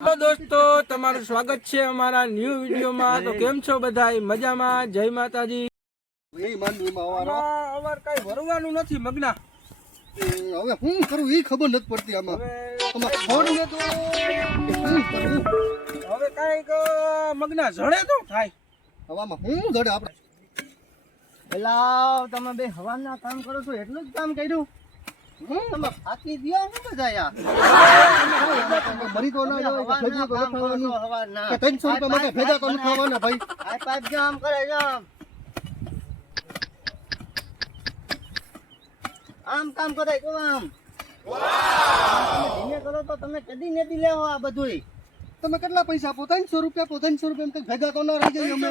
Hello દોસ્તો, તમારું સ્વાગત છે અમારા ન્યૂ વિડીયોમાં। તો કેમ છો બધાય? મજામાં? જય માતાજી। અમાર કઈ ભરવાનું નથી મગના। હવે હું કરું એ ખબર નથી પડતી આમાં। ફોન લે તો શું કરું? હવે કઈક મગના જડે તો થાય। હવામાં હું જડે આપણે? પેલા તમે બે હવાના કામ કરો છો એટલું જ કામ કર્યું? તમે ફાકી દિયો શું બધા યાર? મરી તો ના જાય કે ભેગું તો ખાવાનું કે 300 રૂપિયા માટે ભેગા તો ન ખાવાના ભાઈ। આ પાઇપ જામ કરે જામ આમ કામ કરાય તો આમ ધીમે કરો તો તમે કદી નથી લેવો આ બધુંય। તમે કેટલા પૈસા આપો? 300 રૂપિયા આપો। 300 રૂપિયા કઈ ભેગા તો ના રહી જાય અમે।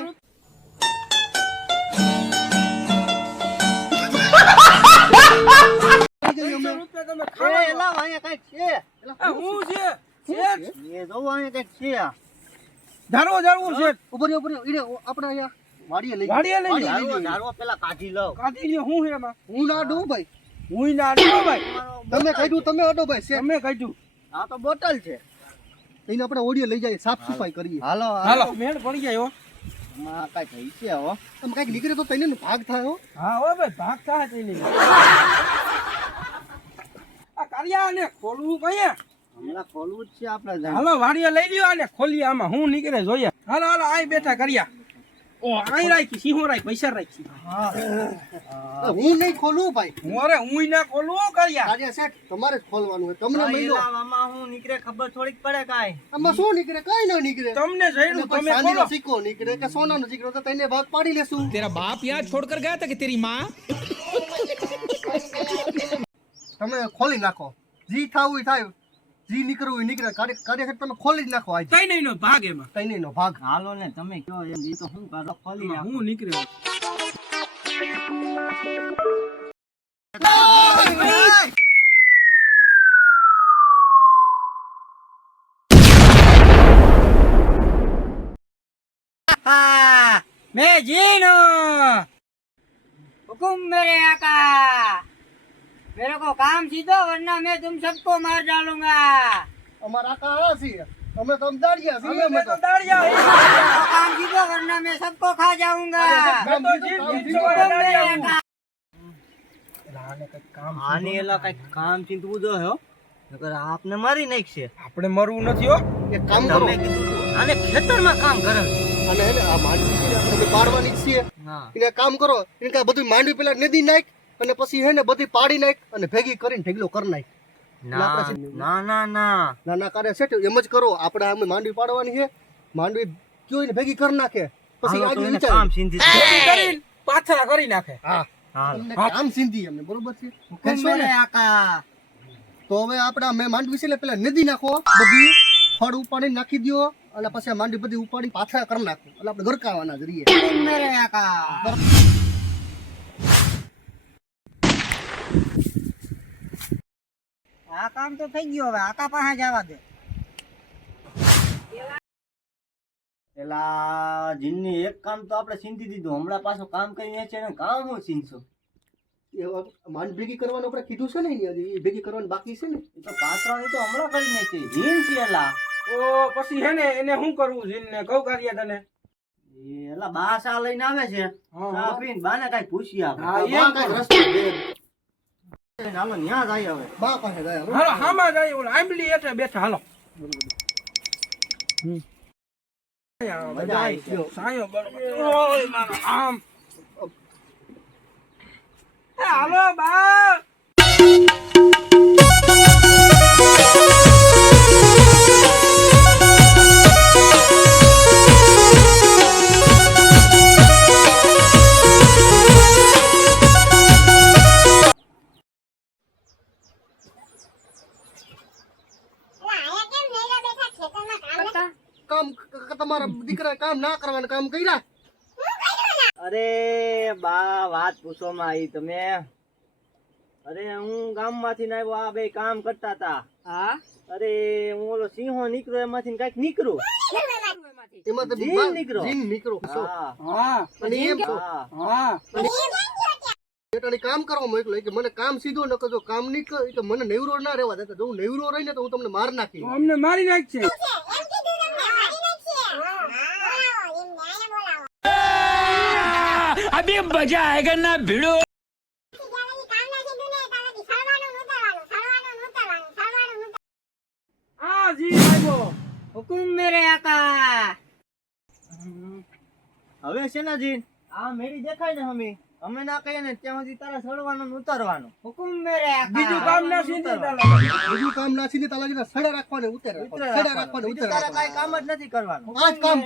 હું ના ડો ભાઈ, તમે કાઢ્યું તમે અડો ભાઈ છે તમે કીધું આ તો બોટલ છે એને આપણે ઓડિયો લઈ જાય, સાફ સફાઈ કરીએ। હાલો હાલો મેળ પડી જાય હો। માં કઈ થઈ છે હો તમે કઈક નીકળે તો તઈને ભાગ થાય હો। હા હો ભાઈ, ભાગ થાય તે નહીં। આ કારિયા ને ખોલવું કઈએ? હમણાં ખોલવું જ છે આપણે। હાલો વાડીએ લઈ લ્યો અને ખોલીએ, આમાં હું નીકળે જોઈએ। હાલો હાલો આઈ બેઠા કર્યા। ઓ આઈ રાખી સિંહો રાખ, પૈસા રાખી। હું નહીં ખોલું ભાઈ, મોરે હું ના ખોલવું કર્યા। કાર્ય સેટ તમારે જ ખોલવાનું હોય। તમને મહિનો આમાં હું નીકળે ખબર થોડીક પડે કાંઈ? આમાં શું નીકળે? કઈ ના નીકળે। તમને જઈડું તમે ચાંદીનો ખોલો। સિક્કો નીકળે કે સોનાનો સિક્કો તો તઈને ભાગ પાડી લેશું। तेरा बाप यहाँ छोड़कर गया था कि तेरी माँ? તમે ખોલી નાખો, જી થાવું ઈ થાય, જી નીકળવું ઈ નીકળે। કાર્ય સેટ તમે ખોલી જ નાખો આજ કઈ નહીં નો ભાગ એમાં। તઈનેનો ભાગ। હાલો ને તમે કયો એમ ઈ તો શું કરો ખોલી નાખો। હું નીકળે मैं जीनो हुकुम मेरे आका, मेरे को काम सीधो वरना मैं तुम सबको मार डालूंगा। અમારા આકા આ છે, અમે તો અમદાડિયા છીએ। અમે તો दाड़िया काम सीधो वरना मैं सबको खा जाऊंगा। मैं तो जीत जीत हुकुम मेरे आका। આની એલા કઈક કામ ચીંતવું જો હો નકર આપને મારી નાખશે। આપણે મરવું નથી હો। એક કામ કરો, તમે કીધું તું, આને ખેતરમાં કામ કરે છે। અને હે ને આ માંડવી છે ને આપણે પાડવાની જ છીએ। હા એને કામ કરો, એને કાંઈ બધું માંડવી પેલા નદી નાખ અને પછી હે ને બધી પાડી નાખ અને ભેગી કરીને ઢગલો કરી નાખ। ના ના ના ના ના ના કાર્ય સેટ એમ જ કરો। આપણે અમે માંડવી પાડવાની છે, માંડવી કયો એને ભેગી કરી નાખે પછી હાલો તો આગળ એને વિચાર। કામ ચીંધી કરીને પાથરા કરી નાખે। હા હાલો તમને કામ સિંધી અમને બરોબર છે। હુકુમ કહેશો મેરે ને? આકા। તો હવે આપણે મેં માંડવી છે એટલે પેલા નદી નાખો, બધી ફળ ઉપાડી નાખી દો અને પછી આ માંડવી બધી ઉપાડી પાથરા કરી નાખો એટલે આપણે ગરકાવાના જ રહીએ। हुकुम मेरे आका। આ કામ તો થઈ ગયું, હવે આકા પાસે જવા દે। પેલા જીનની એક કામ તો આપણે ચીંધી દીધું, હમણાં પાછું કામ કરીને છે ને કામ હું ચીંધશો? એ માંડ ભેગી કરવાનું આપણે કીધું છે ને, અહીંયા એ ભેગી કરવાની બાકી છે ને। એ તો પાત્રાની તો હમણાં કરી નાખી જીન છે એલા। તો પછી હે ને એને શું કરવું જીન ને કહું કાર્યા તને? એ એલા બા સા લઈને આવે છે, ચા પીને બાને કઈ પૂછી આપણે। હા, બા કાંઈ રસ્તો દે, હાલો ન્યા જાય હવે। બા પાસે જાય હવે। હાલો હામાં જાય ઓલા આંબલી એટલે બેઠા। હાલો મજા આવી છે। સાયો બરોબર। ઓય મારો આમ એ હાલો બા। કામ તમારા દીકરા કામ ના કરવાનું કામ કર્યા? અરે બા વાત પૂછો માં આવી તમે। અરે હું ગામમાંથી ને આવ્યો, આ બે કામ કરતા હતા। હા અરે હું ઓલો સિંહો નીકળ્યો એમાંથી કઈક નીકળ્યું, એમાં તો જીન નીકળો। જીન નીકળો। હા હા અને એમ હા હા બેટાને કામ કરવા મોકલો કે મને કામ સીધો ન કરજો, કામ નહીં કરે તો મને નેવરો ના રહેવા દેતા। જો હું નેવરો રહીને તો હું તમને માર નાખી। અમને મારી નાખશે। अभी मजा आएगा ना भिड़ो. આ જી આવ્યો. હુકુમ મેરે આકા. હવે સેનાજી આ મેરી દેખાય ને અમે ના કહીએ ને ત્યાં સુધી તારા સડવાનું ને ઉતારવાનું. હુકમ મેરે આકા. બીજું કામ ના સીધી બીજું કામ ના સીધી તાલાજીના સડા રાખવાને ઉતારે સડા રાખવાને બીજું ઉતારે તારા કાંઈ કામ જ નથી કરવાનું. આ જ કામ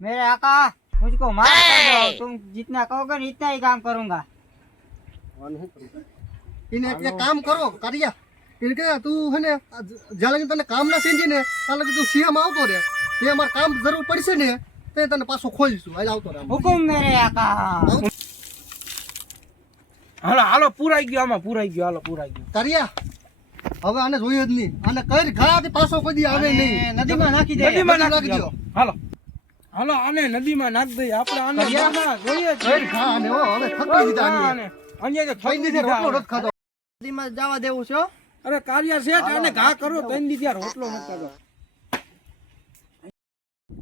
मेरे आका मुझको माफ कर दो, तुम जितना कहोगे ना इतना ही काम करूंगा. એને એક કામ કરો કારિયા એને કે તું હે ને જ્યાં લગી તને કામ ના સેંજી ને ત્યાં લગી તું સીએમ આવતો રે તે અમારે કામ જરૂર પડશે ને તે તને પાછો ખોલીશું હાલ આવતો રે हुकुम मेरे आका. હાલો હાલો પૂરાઈ ગયો આમાં પૂરાઈ ગયો હાલો પૂરાઈ ગયો કારિયા હવે આને જોઈએ જ નહીં આને કઈ ઘાથી પાછો કોઈ દી આવે નહીં નદીમાં નાખી દે. નદીમાં નાખી નાખી દો હાલો હાલો આને નદીમાં નાખ દઈએ આપણે આને કરિયા? ના જોઈએ જ કઈ ઘા આને હો હવે થકી દીધા આને. આને અહીંયા તો કઈ થકી દીધે રોટલો દીધા નથી ખાધો નદીમાં જવા દેવું છે હો? અરે કાર્ય શેઠ આને ઘા કરો તૈન દી ત્યાં રોટલો ન કરો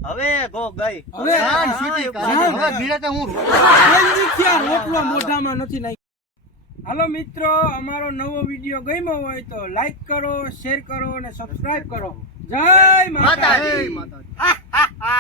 હવે ગો ગઈ. હવે જાન સીધી કારિયા. હવે ગીરાતે હું તૈન દી ત્યાં રોટલો મોઢામાં નથી નાખ્યો. હાલો મિત્રો અમારો નવો વિડીયો ગમ્યો હોય તો લાઈક કરો શેર કરો અને સબસ્ક્રાઇબ કરો. જય માતાજી. માતાજી हा हा हा.